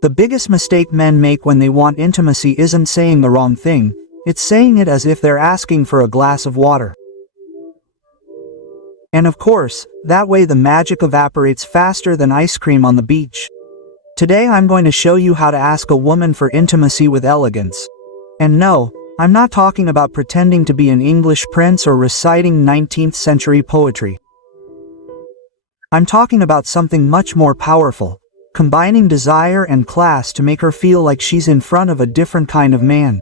The biggest mistake men make when they want intimacy isn't saying the wrong thing, it's saying it as if they're asking for a glass of water. And of course, that way the magic evaporates faster than ice cream on the beach. Today I'm going to show you how to ask a woman for intimacy with elegance. And no, I'm not talking about pretending to be an English prince or reciting 19th century poetry. I'm talking about something much more powerful, combining desire and class to make her feel like she's in front of a different kind of man.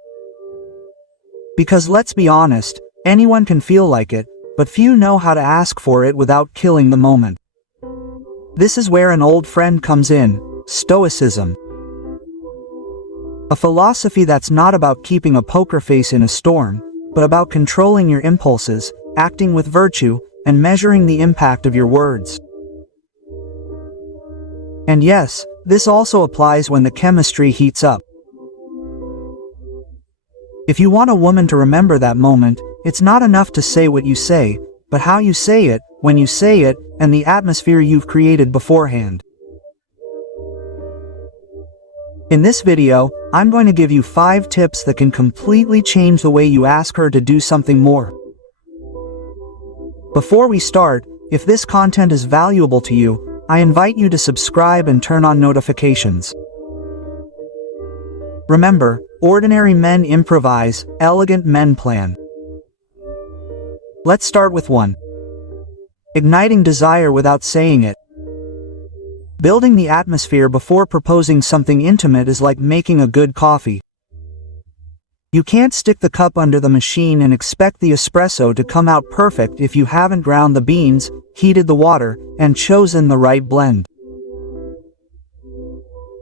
Because let's be honest, anyone can feel like it, but few know how to ask for it without killing the moment. This is where an old friend comes in, Stoicism. A philosophy that's not about keeping a poker face in a storm, but about controlling your impulses, acting with virtue, and measuring the impact of your words. And yes, this also applies when the chemistry heats up. If you want a woman to remember that moment, it's not enough to say what you say, but how you say it, when you say it, and the atmosphere you've created beforehand. In this video, I'm going to give you 5 tips that can completely change the way you ask her to do something more. Before we start, if this content is valuable to you, I invite you to subscribe and turn on notifications. Remember, ordinary men improvise, elegant men plan. Let's start with 1. Igniting desire without saying it. Building the atmosphere before proposing something intimate is like making a good coffee. You can't stick the cup under the machine and expect the espresso to come out perfect if you haven't ground the beans, heated the water, and chosen the right blend.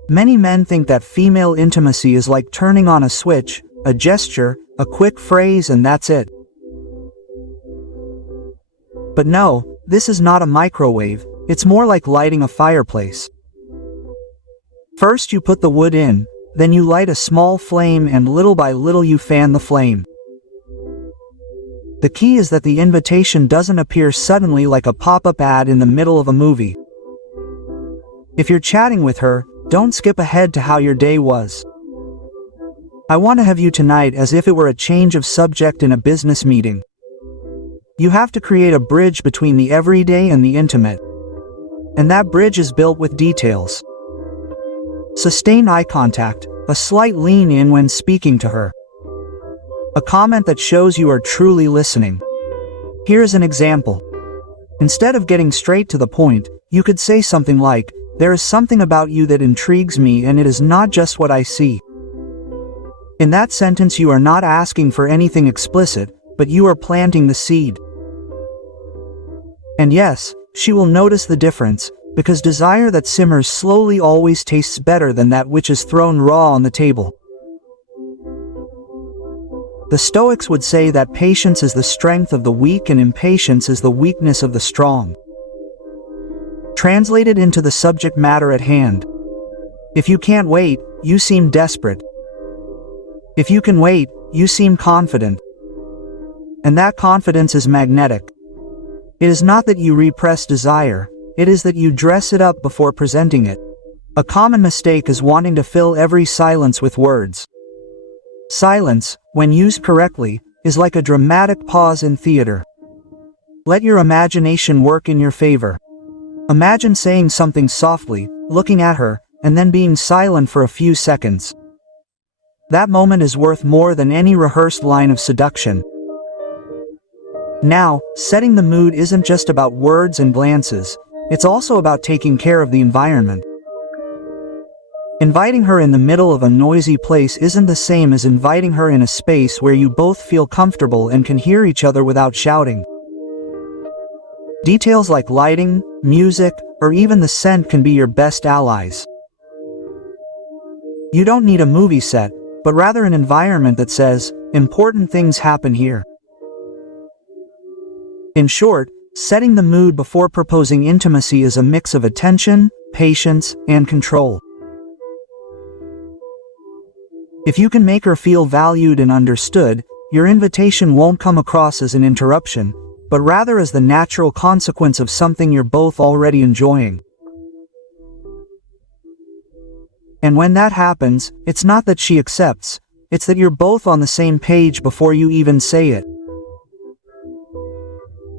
Many men think that female intimacy is like turning on a switch, a gesture, a quick phrase, and that's it. But no, this is not a microwave, it's more like lighting a fireplace. First you put the wood in, then you light a small flame, and little by little you fan the flame. The key is that the invitation doesn't appear suddenly like a pop-up ad in the middle of a movie. If you're chatting with her, don't skip ahead to how your day was. I want to have you tonight as if it were a change of subject in a business meeting. You have to create a bridge between the everyday and the intimate. And that bridge is built with details. Sustain eye contact, a slight lean in when speaking to her. A comment that shows you are truly listening. Here's an example. Instead of getting straight to the point, you could say something like, "There is something about you that intrigues me, and it is not just what I see." In that sentence you are not asking for anything explicit, but you are planting the seed. And yes, she will notice the difference, because desire that simmers slowly always tastes better than that which is thrown raw on the table. The Stoics would say that patience is the strength of the weak and impatience is the weakness of the strong. Translated into the subject matter at hand. If you can't wait, you seem desperate. If you can wait, you seem confident. And that confidence is magnetic. It is not that you repress desire, it is that you dress it up before presenting it. A common mistake is wanting to fill every silence with words. Silence, when used correctly, is like a dramatic pause in theater. Let your imagination work in your favor. Imagine saying something softly, looking at her, and then being silent for a few seconds. That moment is worth more than any rehearsed line of seduction. Now, setting the mood isn't just about words and glances, it's also about taking care of the environment. Inviting her in the middle of a noisy place isn't the same as inviting her in a space where you both feel comfortable and can hear each other without shouting. Details like lighting, music, or even the scent can be your best allies. You don't need a movie set, but rather an environment that says, "Important things happen here." In short, setting the mood before proposing intimacy is a mix of attention, patience, and control. If you can make her feel valued and understood, your invitation won't come across as an interruption, but rather as the natural consequence of something you're both already enjoying. And when that happens, it's not that she accepts, it's that you're both on the same page before you even say it.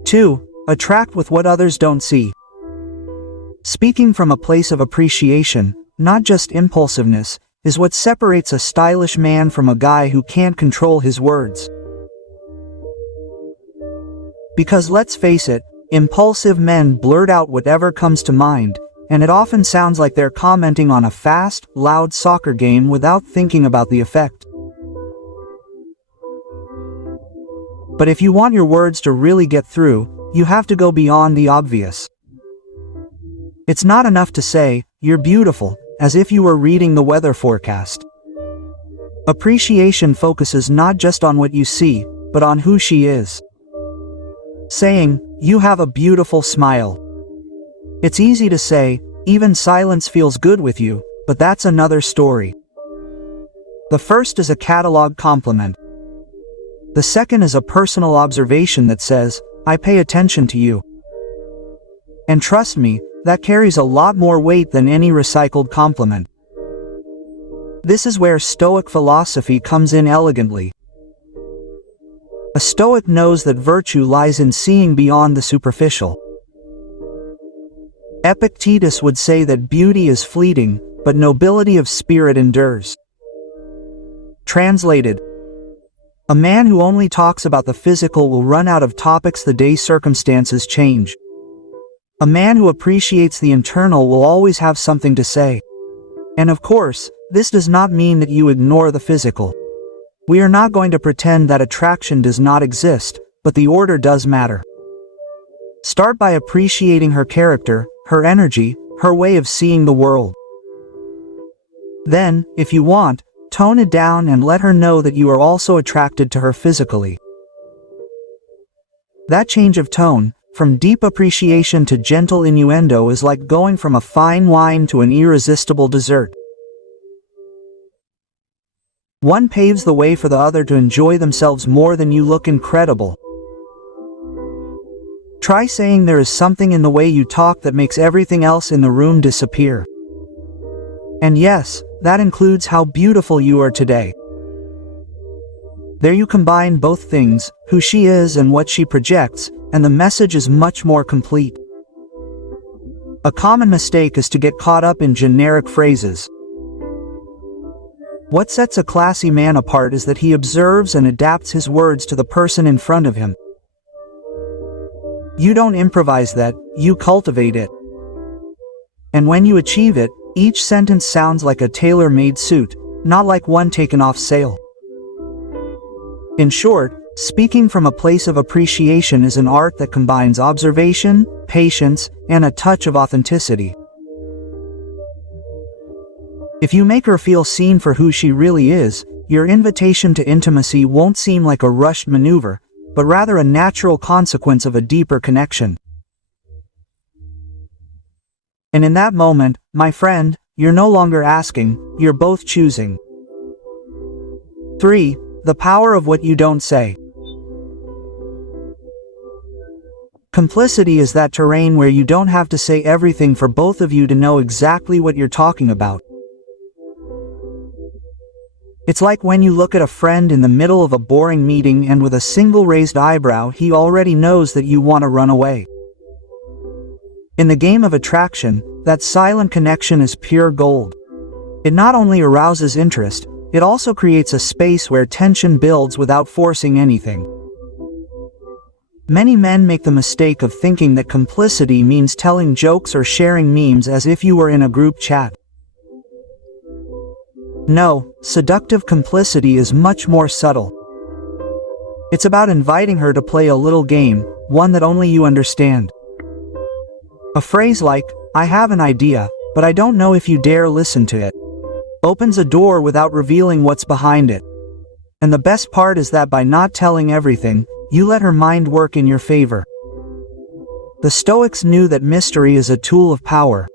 2. Attract with what others don't see. Speaking from a place of appreciation, not just impulsiveness, is what separates a stylish man from a guy who can't control his words. Because let's face it, impulsive men blurt out whatever comes to mind, and it often sounds like they're commenting on a fast, loud soccer game without thinking about the effect. But if you want your words to really get through, you have to go beyond the obvious. It's not enough to say, "You're beautiful," as if you were reading the weather forecast. Appreciation focuses not just on what you see, but on who she is. Saying, "You have a beautiful smile." It's easy to say, "Even silence feels good with you," but that's another story. The first is a catalog compliment. The second is a personal observation that says, "I pay attention to you." And trust me, that carries a lot more weight than any recycled compliment. This is where Stoic philosophy comes in elegantly. A Stoic knows that virtue lies in seeing beyond the superficial. Epictetus would say that beauty is fleeting, but nobility of spirit endures. Translated: a man who only talks about the physical will run out of topics the day circumstances change. A man who appreciates the internal will always have something to say. And of course, this does not mean that you ignore the physical. We are not going to pretend that attraction does not exist, but the order does matter. Start by appreciating her character, her energy, her way of seeing the world. Then, if you want, tone it down and let her know that you are also attracted to her physically. That change of tone, from deep appreciation to gentle innuendo, is like going from a fine wine to an irresistible dessert. One paves the way for the other to enjoy themselves more than you look incredible. Try saying there is something in the way you talk that makes everything else in the room disappear. And yes, that includes how beautiful you are today. There you combine both things, who she is and what she projects, and the message is much more complete. A common mistake is to get caught up in generic phrases. What sets a classy man apart is that he observes and adapts his words to the person in front of him. You don't improvise that, you cultivate it. And when you achieve it, each sentence sounds like a tailor-made suit, not like one taken off sale. In short, speaking from a place of appreciation is an art that combines observation, patience, and a touch of authenticity. If you make her feel seen for who she really is, your invitation to intimacy won't seem like a rushed maneuver, but rather a natural consequence of a deeper connection. And in that moment, my friend, you're no longer asking, you're both choosing. 3. The power of what you don't say. Complicity is that terrain where you don't have to say everything for both of you to know exactly what you're talking about. It's like when you look at a friend in the middle of a boring meeting and with a single raised eyebrow he already knows that you want to run away. In the game of attraction, that silent connection is pure gold. It not only arouses interest, it also creates a space where tension builds without forcing anything. Many men make the mistake of thinking that complicity means telling jokes or sharing memes as if you were in a group chat. No, seductive complicity is much more subtle. It's about inviting her to play a little game, one that only you understand. A phrase like, "I have an idea, but I don't know if you dare listen to it," opens a door without revealing what's behind it. And the best part is that by not telling everything, you let her mind work in your favor. The Stoics knew that mystery is a tool of power.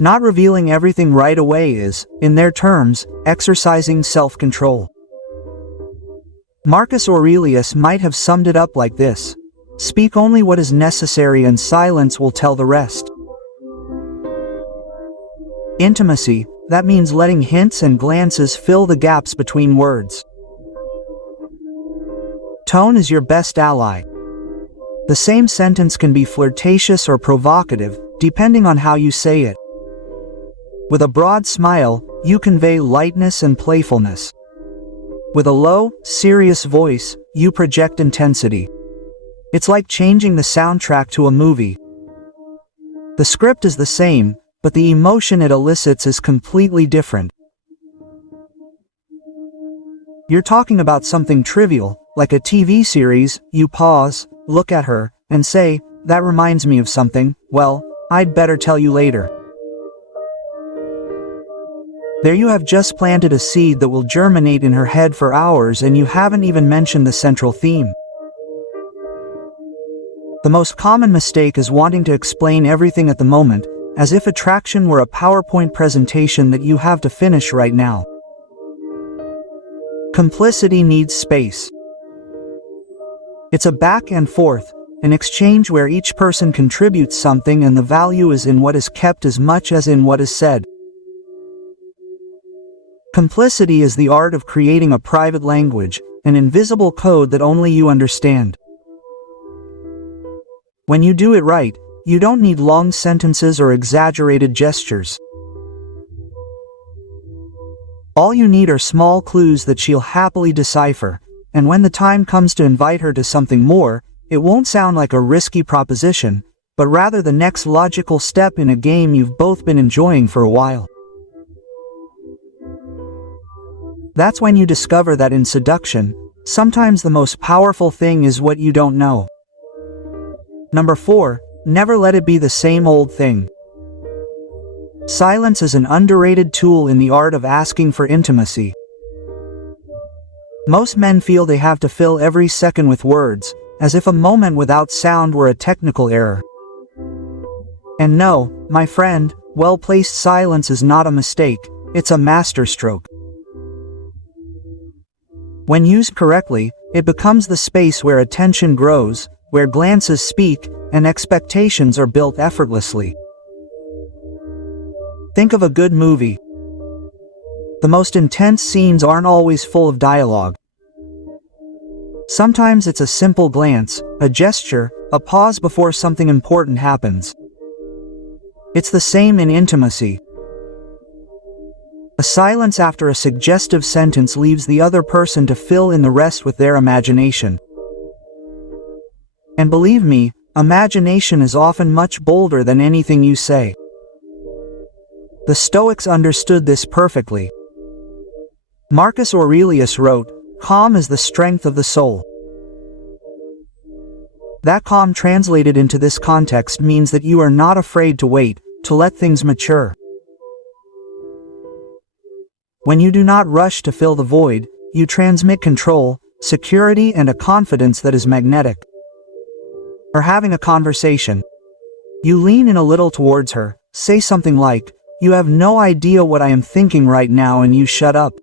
Not revealing everything right away is, in their terms, exercising self-control. Marcus Aurelius might have summed it up like this: speak only what is necessary and silence will tell the rest. Intimacy, that means letting hints and glances fill the gaps between words. Tone is your best ally. The same sentence can be flirtatious or provocative, depending on how you say it. With a broad smile, you convey lightness and playfulness. With a low, serious voice, you project intensity. It's like changing the soundtrack to a movie. The script is the same, but the emotion it elicits is completely different. You're talking about something trivial, like a TV series, you pause, look at her, and say, "That reminds me of something, well, I'd better tell you later." There you have just planted a seed that will germinate in her head for hours, and you haven't even mentioned the central theme. The most common mistake is wanting to explain everything at the moment, as if attraction were a PowerPoint presentation that you have to finish right now. Complicity needs space. It's a back and forth, an exchange where each person contributes something and the value is in what is kept as much as in what is said. Complicity is the art of creating a private language, an invisible code that only you understand. When you do it right, you don't need long sentences or exaggerated gestures. All you need are small clues that she'll happily decipher, and when the time comes to invite her to something more, it won't sound like a risky proposition, but rather the next logical step in a game you've both been enjoying for a while. That's when you discover that in seduction, sometimes the most powerful thing is what you don't know. Number 4, never let it be the same old thing. Silence is an underrated tool in the art of asking for intimacy. Most men feel they have to fill every second with words, as if a moment without sound were a technical error. And no, my friend, well-placed silence is not a mistake, it's a masterstroke. When used correctly, it becomes the space where attention grows, where glances speak, and expectations are built effortlessly. Think of a good movie. The most intense scenes aren't always full of dialogue. Sometimes it's a simple glance, a gesture, a pause before something important happens. It's the same in intimacy. A silence after a suggestive sentence leaves the other person to fill in the rest with their imagination. And believe me, imagination is often much bolder than anything you say. The Stoics understood this perfectly. Marcus Aurelius wrote, "Calm is the strength of the soul." That calm translated into this context means that you are not afraid to wait, to let things mature. When you do not rush to fill the void, you transmit control, security, and a confidence that is magnetic. Or having a conversation. You lean in a little towards her, say something like, "You have no idea what I am thinking right now," and you shut up.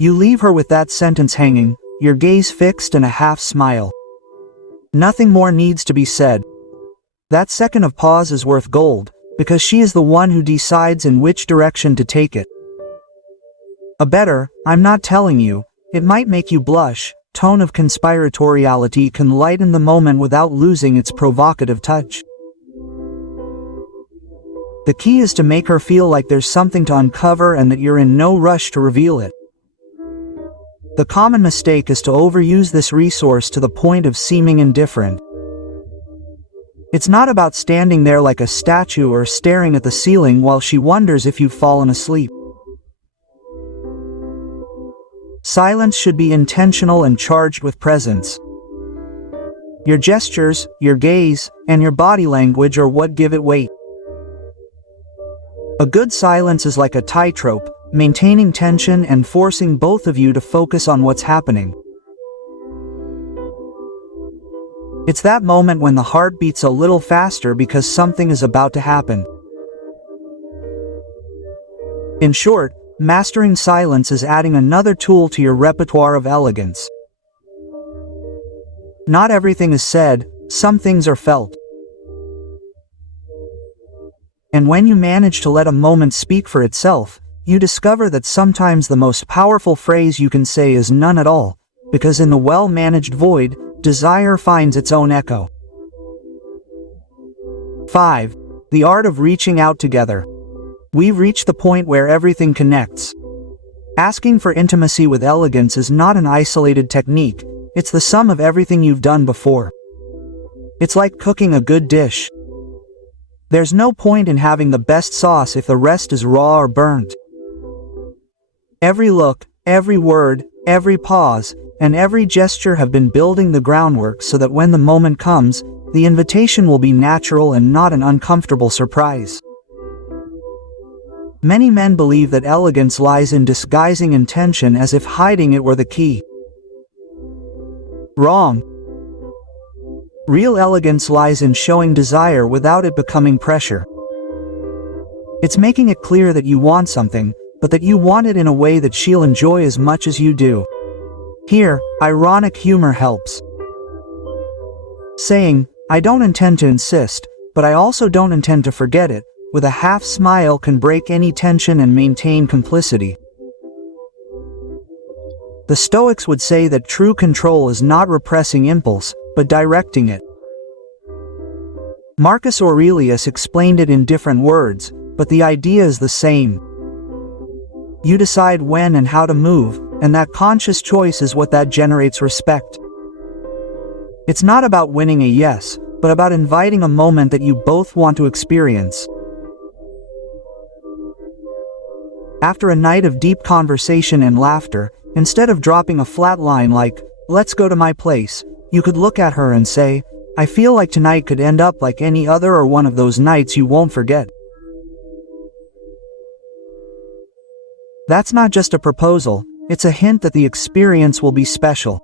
You leave her with that sentence hanging, your gaze fixed and a half smile. Nothing more needs to be said. That second of pause is worth gold, because she is the one who decides in which direction to take it. A better, "I'm not telling you, it might make you blush," tone of conspiratoriality can lighten the moment without losing its provocative touch. The key is to make her feel like there's something to uncover and that you're in no rush to reveal it. The common mistake is to overuse this resource to the point of seeming indifferent. It's not about standing there like a statue or staring at the ceiling while she wonders if you've fallen asleep. Silence should be intentional and charged with presence. Your gestures, your gaze, and your body language are what give it weight. A good silence is like a tightrope, maintaining tension and forcing both of you to focus on what's happening. It's that moment when the heart beats a little faster because something is about to happen. In short, mastering silence is adding another tool to your repertoire of elegance. Not everything is said, some things are felt. And when you manage to let a moment speak for itself, you discover that sometimes the most powerful phrase you can say is none at all, because in the well-managed void, desire finds its own echo. 5. The art of reaching out together. We've reached the point where everything connects. Asking for intimacy with elegance is not an isolated technique, it's the sum of everything you've done before. It's like cooking a good dish. There's no point in having the best sauce if the rest is raw or burnt. Every look, every word, every pause, and every gesture have been building the groundwork so that when the moment comes, the invitation will be natural and not an uncomfortable surprise. Many men believe that elegance lies in disguising intention as if hiding it were the key. Wrong. Real elegance lies in showing desire without it becoming pressure. It's making it clear that you want something, but that you want it in a way that she'll enjoy as much as you do. Here, ironic humor helps. Saying, "I don't intend to insist, but I also don't intend to forget it," with a half smile can break any tension and maintain complicity. The Stoics would say that true control is not repressing impulse, but directing it. Marcus Aurelius explained it in different words, but the idea is the same. You decide when and how to move, and that conscious choice is what that generates respect. It's not about winning a yes, but about inviting a moment that you both want to experience. After a night of deep conversation and laughter, instead of dropping a flat line like, "Let's go to my place," you could look at her and say, "I feel like tonight could end up like any other or one of those nights you won't forget." That's not just a proposal, it's a hint that the experience will be special.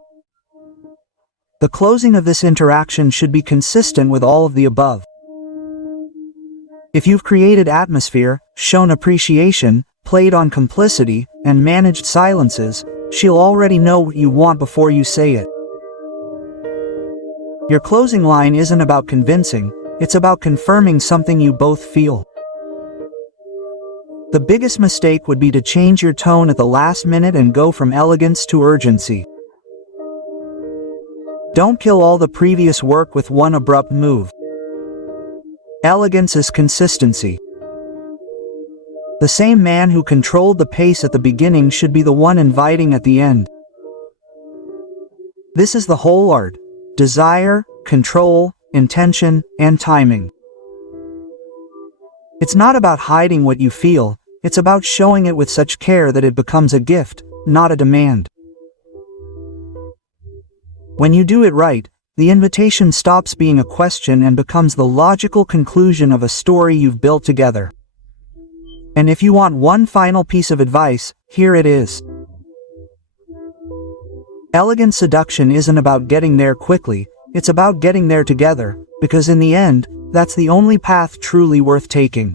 The closing of this interaction should be consistent with all of the above. If you've created atmosphere, shown appreciation, played on complicity, and managed silences, she'll already know what you want before you say it. Your closing line isn't about convincing, it's about confirming something you both feel. The biggest mistake would be to change your tone at the last minute and go from elegance to urgency. Don't kill all the previous work with one abrupt move. Elegance is consistency. The same man who controlled the pace at the beginning should be the one inviting at the end. This is the whole art: desire, control, intention, and timing. It's not about hiding what you feel, it's about showing it with such care that it becomes a gift, not a demand. When you do it right, the invitation stops being a question and becomes the logical conclusion of a story you've built together. And if you want one final piece of advice, here it is. Elegant seduction isn't about getting there quickly, it's about getting there together, because in the end, that's the only path truly worth taking.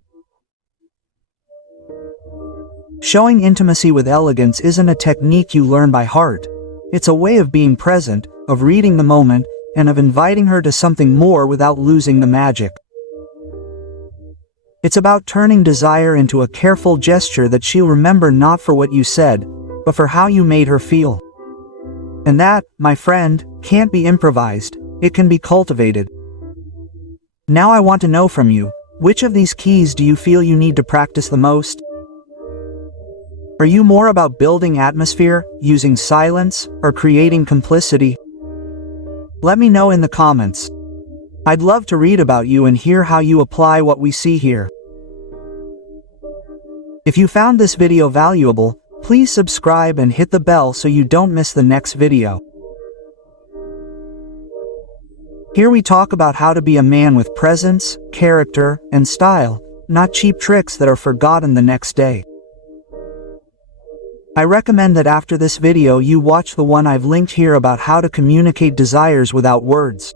Showing intimacy with elegance isn't a technique you learn by heart. It's a way of being present, of reading the moment, and of inviting her to something more without losing the magic. It's about turning desire into a careful gesture that she'll remember not for what you said, but for how you made her feel. And that, my friend, can't be improvised, it can be cultivated. Now I want to know from you, which of these keys do you feel you need to practice the most? Are you more about building atmosphere, using silence, or creating complicity? Let me know in the comments. I'd love to read about you and hear how you apply what we see here. If you found this video valuable, please subscribe and hit the bell so you don't miss the next video. Here we talk about how to be a man with presence, character, and style, not cheap tricks that are forgotten the next day. I recommend that after this video you watch the one I've linked here about how to communicate desires without words.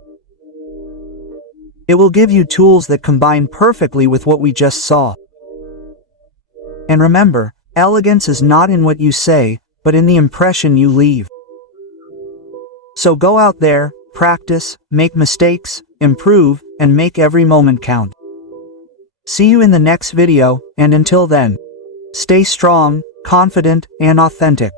It will give you tools that combine perfectly with what we just saw. And remember, elegance is not in what you say, but in the impression you leave. So go out there, practice, make mistakes, improve, and make every moment count. See you in the next video, and until then, stay strong, confident, and authentic.